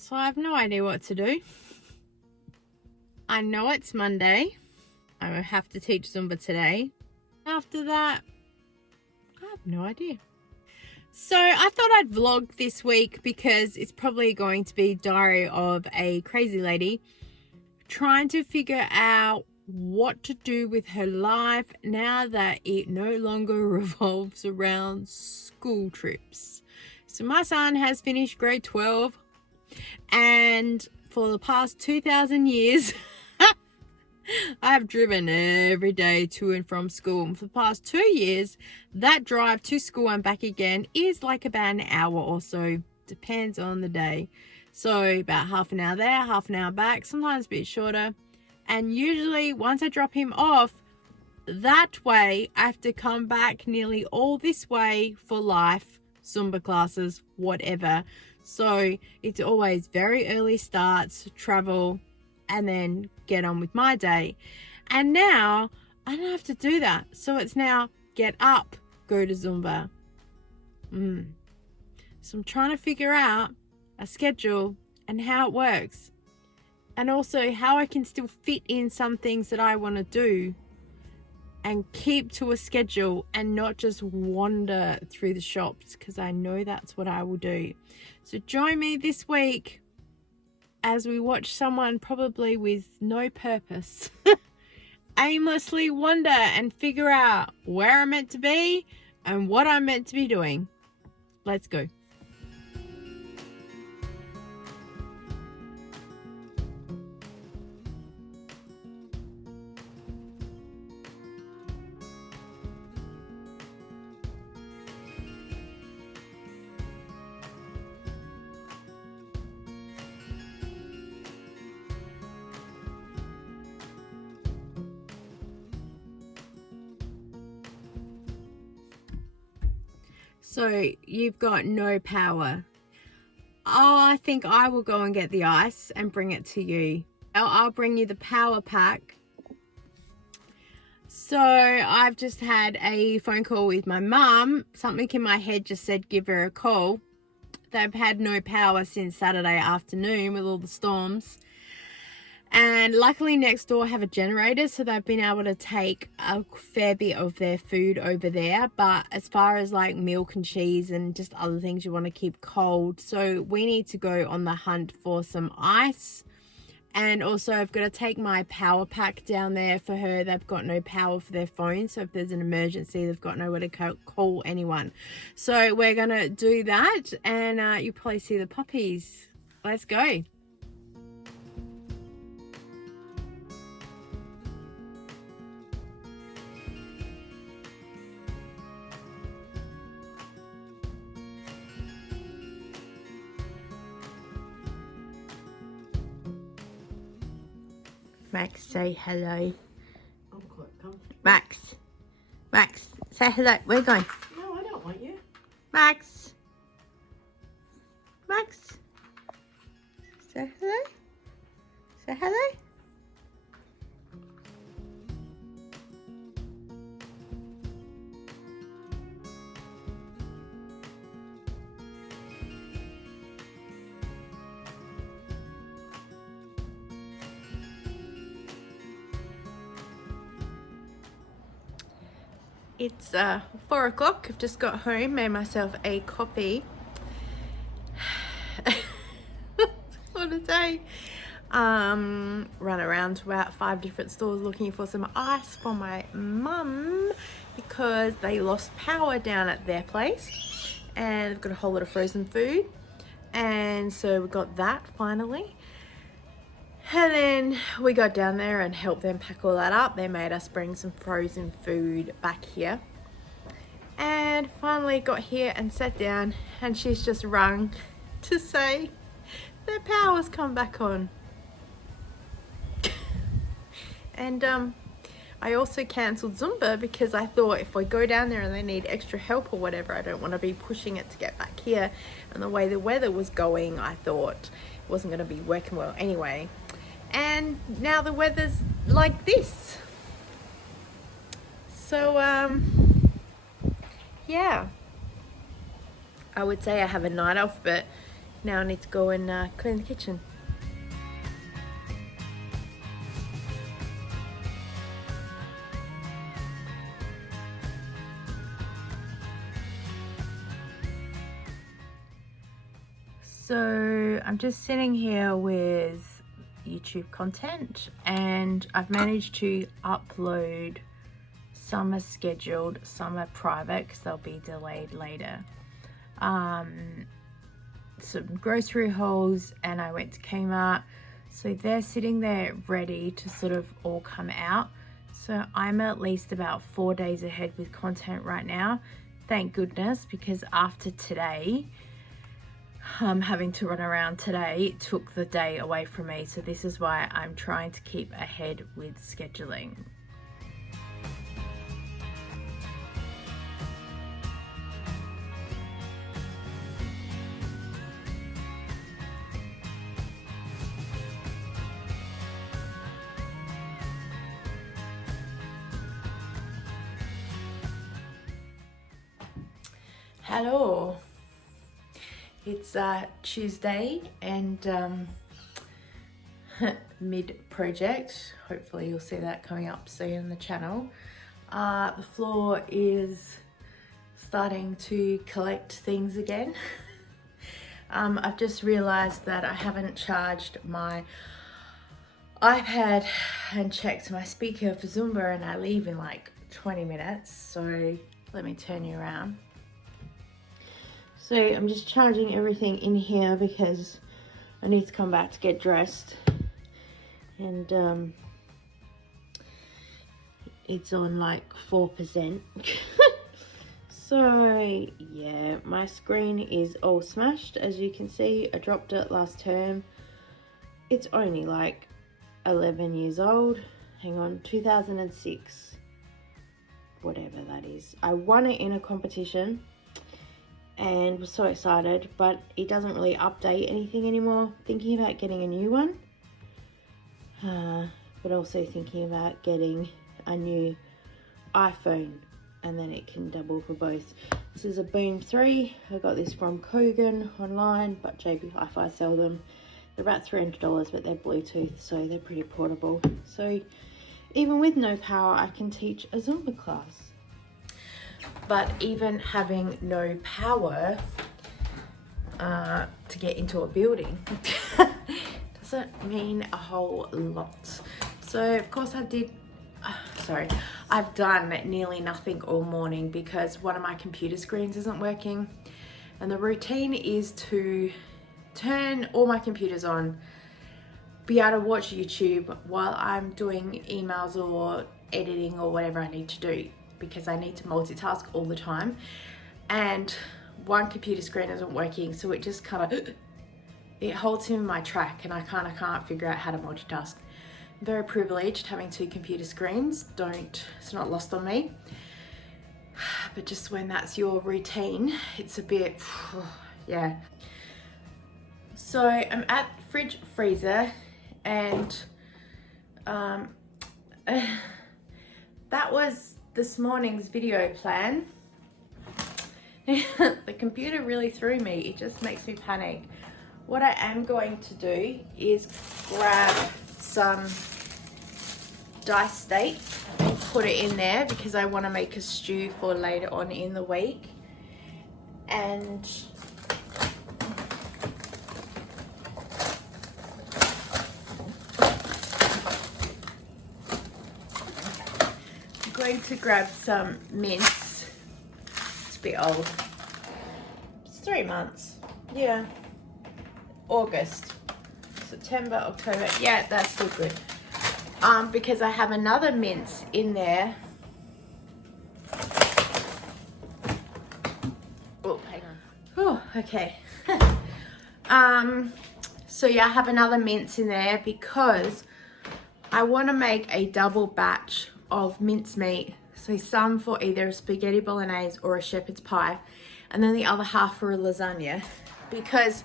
So I have no idea what to do. I know it's Monday. I will have to teach Zumba today. After that, I have no idea. So I thought I'd vlog this week because it's probably going to be Diary of a Crazy Lady trying to figure out what to do with her life now that it no longer revolves around school trips. So my son has finished grade 12, and for the past 2,000 years I have driven every day to and from school. And for the past 2 years, that drive to school and back again is like about an hour or so. Depends on the day. So about half an hour there, half an hour back, sometimes a bit shorter. And usually once I drop him off, that way I have to come back nearly all this way for life, Zumba classes, whatever. So it's always very early starts, travel, and then get on with my day. And now I don't have to do that. So it's now get up, go to Zumba. So I'm trying to figure out a schedule and how it works. And also how I can still fit in some things that I want to do and keep to a schedule and not just wander through the shops, because I know that's what I will do. So join me this week as we watch someone probably with no purpose aimlessly wander and figure out where I'm meant to be and what I'm meant to be doing. Let's go. So you've got no power. Oh, I think I will go and get the ice and bring it to you. I'll bring you the power pack. So I've just had a phone call with my mum. Something in my head just said give her a call. They've had no power since Saturday afternoon with all the storms. And luckily next door have a generator, so they've been able to take a fair bit of their food over there. But as far as like milk and cheese and just other things you want to keep cold, so we need to go on the hunt for some ice. And also I've got to take my power pack down there for her. They've got no power for their phone, so if there's an emergency they've got nowhere to call anyone. So we're gonna do that, and you'll probably see the puppies. Let's go. Max, say hello. I'm quite comfortable. Max, say hello. We're going. No, I don't want you. Max, say hello. Say hello. It's 4 o'clock. I've just got home, made myself a coffee. What a day. Run around to about 5 different stores looking for some ice for my mum because they lost power down at their place, and they've got a whole lot of frozen food, and so we got that finally. And then we got down there and helped them pack all that up. They made us bring some frozen food back here. And finally got here and sat down, and she's just rung to say their power's come back on. And I also cancelled Zumba because I thought if I go down there and they need extra help or whatever, I don't want to be pushing it to get back here. And the way the weather was going, I thought it wasn't going to be working well anyway. And now the weather's like this. So yeah, I would say I have a night off, but Now I need to go and clean the kitchen. So I'm just sitting here with YouTube content, and I've managed to upload some are scheduled, some are private because they'll be delayed later. Some grocery hauls, and I went to Kmart, so they're sitting there ready to sort of all come out. So I'm at least about 4 days ahead with content right now, thank goodness, because after today, having to run around today, it took the day away from me. So this is why I'm trying to keep ahead with scheduling. Hello, it's Tuesday and mid-project. Hopefully you'll see that coming up soon in the channel. The floor is starting to collect things again. I've just realized that I haven't charged my iPad and checked my speaker for Zumba, and I leave in like 20 minutes. So let me turn you around. So I'm just charging everything in here because I need to come back to get dressed, and it's on like 4%. So yeah, my screen is all smashed, as you can see. I dropped it last term. It's only like 11 years old. Hang on, 2006, whatever that is. I won it in a competition and was so excited, but it doesn't really update anything anymore. Thinking about getting a new one, but also thinking about getting a new iPhone, and then it can double for both. This is a Boom 3. I got this from Kogan online, but JB Hi-Fi sell them. They're about $300, but they're Bluetooth, so they're pretty portable. So even with no power, I can teach a Zumba class. But even having no power to get into a building doesn't mean a whole lot. So of course I've done nearly nothing all morning because one of my computer screens isn't working, and the routine is to turn all my computers on, be able to watch YouTube while I'm doing emails or editing or whatever I need to do, because I need to multitask all the time, and one computer screen isn't working, so it just kind of it holds me in my track, and I kind of can't figure out how to multitask. I'm very privileged having 2 computer screens. It's not lost on me, but just when that's your routine, it's a bit yeah. So I'm at fridge freezer, and that was this morning's video plan. The computer really threw me. It just makes me panic. What I am going to do is grab some diced steak and put it in there, because I want to make a stew for later on in the week. And I'm going to grab some mince. It's a bit old. It's 3 months. Yeah. August, September, October. Yeah, that's still good. Because I have another mince in there. Oh, hang on. Oh, okay. So yeah, I have another mince in there because I want to make a double batch of mincemeat. So some for either a spaghetti bolognese or a shepherd's pie, and then the other half for a lasagna. Because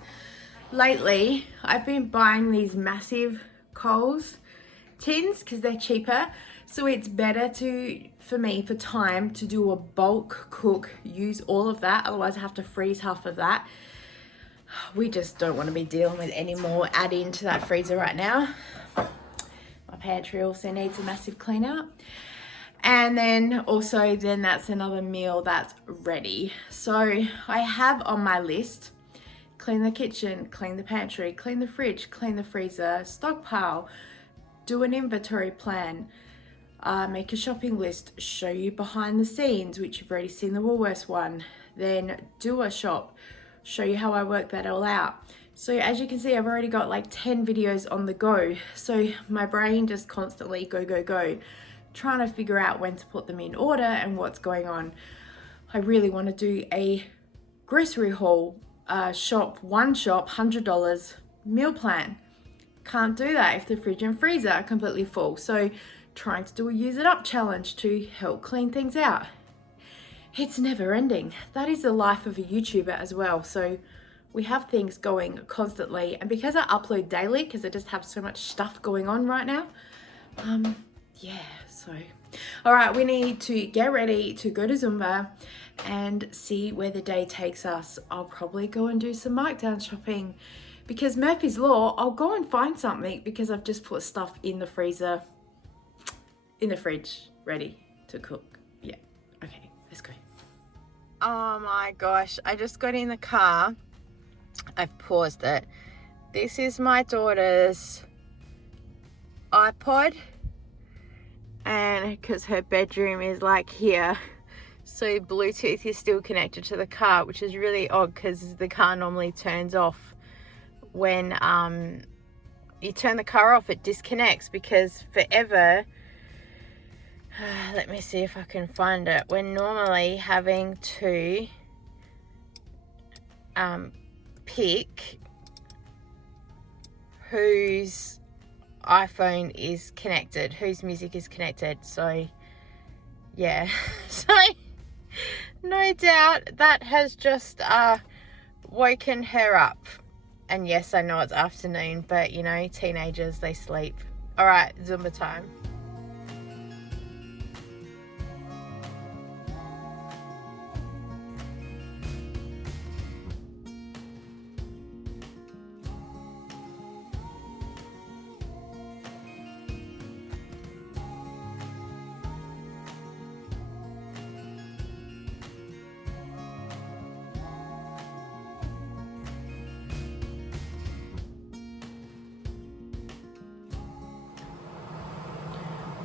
lately I've been buying these massive Coles tins because they're cheaper, so it's better for me for time to do a bulk cook, use all of that, otherwise I have to freeze half of that. we just don't want to be dealing with any more adding to that freezer right now. My pantry also needs a massive clean out. And then also then that's another meal that's ready. So I have on my list, clean the kitchen, clean the pantry, clean the fridge, clean the freezer, stockpile, do an inventory plan, make a shopping list, show you behind the scenes, which you've already seen the Woolworths one, then do a shop, show you how I work that all out. So as you can see, I've already got like 10 videos on the go. So my brain just constantly go, trying to figure out when to put them in order and what's going on. I really want to do a grocery haul, one shop, $100 meal plan. Can't do that if the fridge and freezer are completely full. So trying to do a use it up challenge to help clean things out. It's never ending. That is the life of a YouTuber as well. So we have things going constantly, and because I upload daily, because I just have so much stuff going on right now, yeah, so all right, we need to get ready to go to Zumba and see where the day takes us. I'll probably go and do some markdown shopping because Murphy's Law, I'll go and find something because I've just put stuff in the freezer, in the fridge, ready to cook. Yeah, okay, let's go. Oh my gosh, I just got in the car. I've paused it. This is my daughter's iPod, and because her bedroom is like here, so Bluetooth is still connected to the car, which is really odd because the car normally turns off when you turn the car off. It disconnects because forever, let me see if I can find it, we're normally having to pick whose iPhone is connected, whose music is connected. So yeah, so no doubt that has just woken her up. And yes, I know it's afternoon, but you know, teenagers, they sleep. All right, Zumba time.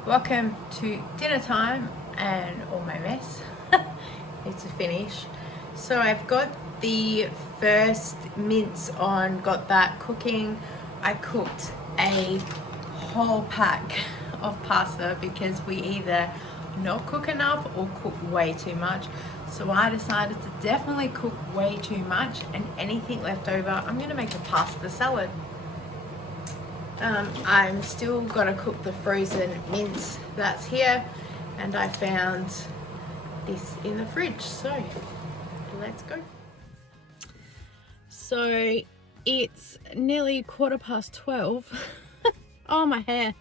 Welcome to dinner time and all my mess needs to finish. So I've got the first mince on, got that cooking. I cooked a whole pack of pasta because we either not cook enough or cook way too much. So I decided to definitely cook way too much, and anything left over, I'm gonna make a pasta salad. I'm still gonna cook the frozen mince that's here, and I found this in the fridge, so let's go. So it's nearly 12:15. Oh, my hair.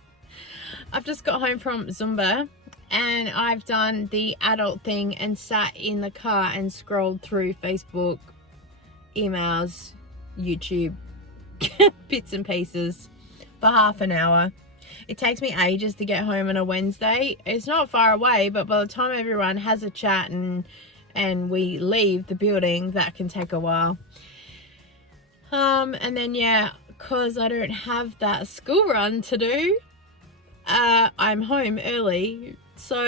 I've just got home from Zumba and I've done the adult thing and sat in the car and scrolled through Facebook, emails, YouTube, bits and pieces for half an hour. It takes me ages to get home on a Wednesday. It's not far away, but by the time everyone has a chat and we leave the building, that can take a while. And then yeah, because I don't have that school run to do, I'm home early, so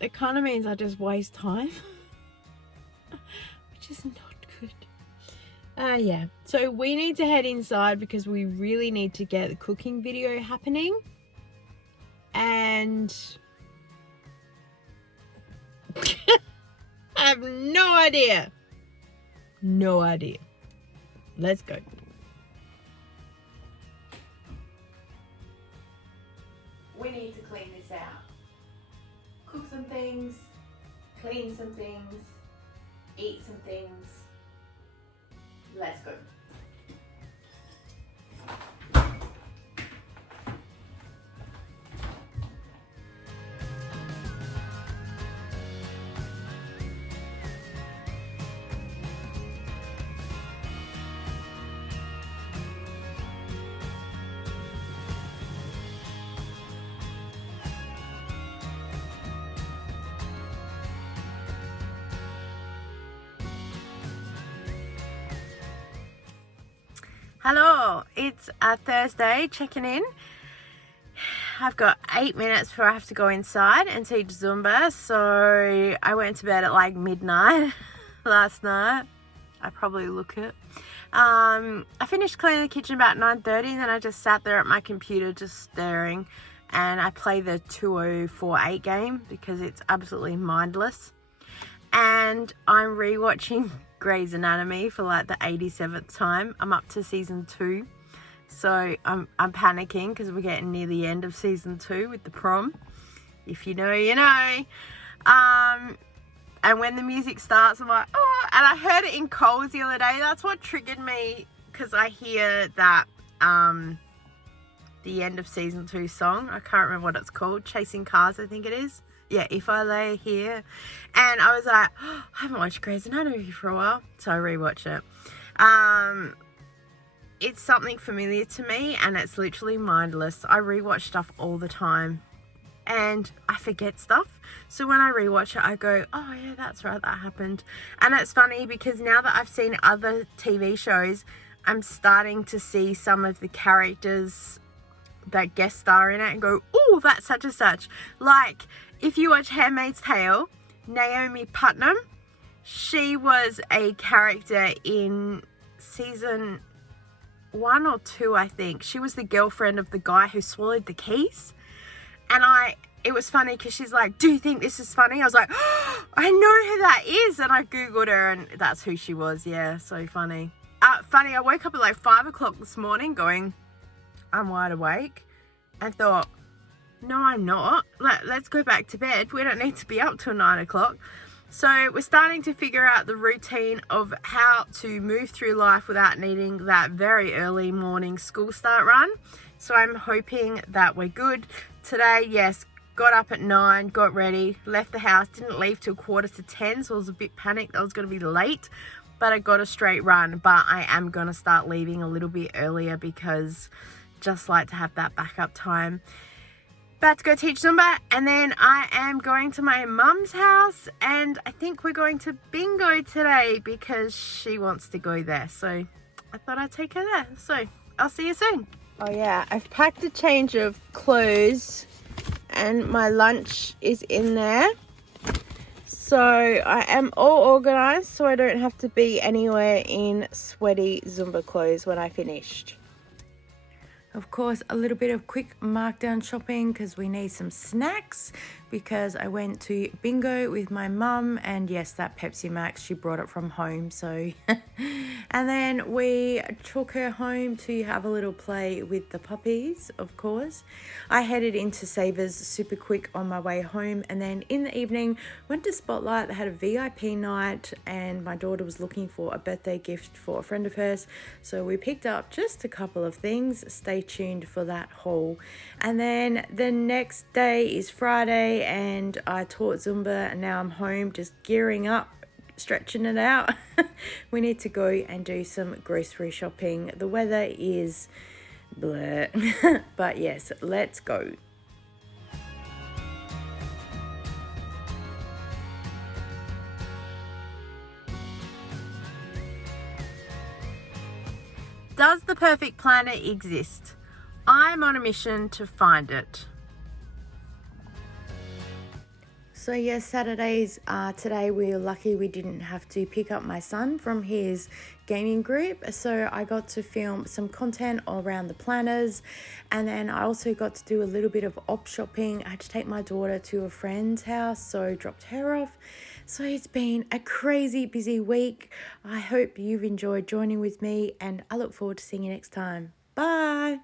it kind of means I just waste time, which is not good. Yeah, so we need to head inside because we really need to get the cooking video happening. And I have no idea. Let's go. We need to clean this out. Cook some things, clean some things, eat some things. Let's go. Hello, it's a Thursday, checking in. I've got 8 minutes before I have to go inside and teach Zumba, so I went to bed at like midnight last night. I probably look it. I finished cleaning the kitchen about 9:30, and then I just sat there at my computer just staring, and I play the 2048 game because it's absolutely mindless. And I'm rewatching Grey's Anatomy for like the 87th time. I'm up to season 2, so I'm panicking because we're getting near the end of season 2 with the prom. If you know, you know. And when the music starts, I'm like, oh, and I heard it in Coles the other day. That's what triggered me, because I hear that the end of season 2 song. I can't remember what it's called. Chasing Cars, I think it is. Yeah, If I Lay Here. And I was like, oh, I haven't watched Grey's Anatomy for a while, so I rewatched it. It's something familiar to me, and it's literally mindless. I rewatch stuff all the time, and I forget stuff. So when I rewatch it, I go, oh yeah, that's right, that happened. And it's funny because now that I've seen other TV shows, I'm starting to see some of the characters that guest star in it and go, oh, that's such and such. Like, if you watch Handmaid's Tale, Naomi Putnam, she was a character in season 1 or 2, I think. She was the girlfriend of the guy who swallowed the keys. And it was funny because she's like, do you think this is funny? I was like, oh, I know who that is. And I Googled her, and that's who she was. Yeah, so funny. I woke up at like 5 o'clock this morning going, I'm wide awake, and thought, no, I'm not. Let's go back to bed. We don't need to be up till 9 o'clock. So we're starting to figure out the routine of how to move through life without needing that very early morning school start run. So I'm hoping that we're good. Today, yes, got up at 9, got ready, left the house, didn't leave till 9:45, so I was a bit panicked I was going to be late, but I got a straight run. But I am going to start leaving a little bit earlier because just like to have that backup time. About to go teach Zumba, and then I am going to my mum's house, and I think we're going to bingo today because she wants to go there, so I thought I'd take her there. So I'll see you soon. Oh yeah, I've packed a change of clothes and my lunch is in there, so I am all organized so I don't have to be anywhere in sweaty Zumba clothes when I finished. Of course, a little bit of quick markdown shopping because we need some snacks, because I went to bingo with my mum, and yes, that Pepsi Max, she brought it from home, so and then we took her home to have a little play with the puppies. Of course, I headed into Savers super quick on my way home, and then in the evening went to Spotlight. They had a VIP night, and my daughter was looking for a birthday gift for a friend of hers, so we picked up just a couple of things. Stay tuned for that haul. And then the next day is Friday, and I taught Zumba, and now I'm home just gearing up, stretching it out. We need to go and do some grocery shopping. The weather is bleh. But yes, let's go. Does the perfect planner exist? I'm on a mission to find it. So yes, Saturdays, today we were lucky we didn't have to pick up my son from his gaming group. So I got to film some content all around the planners, and then I also got to do a little bit of op shopping. I had to take my daughter to a friend's house, so dropped her off. So it's been a crazy busy week. I hope you've enjoyed joining with me, and I look forward to seeing you next time. Bye.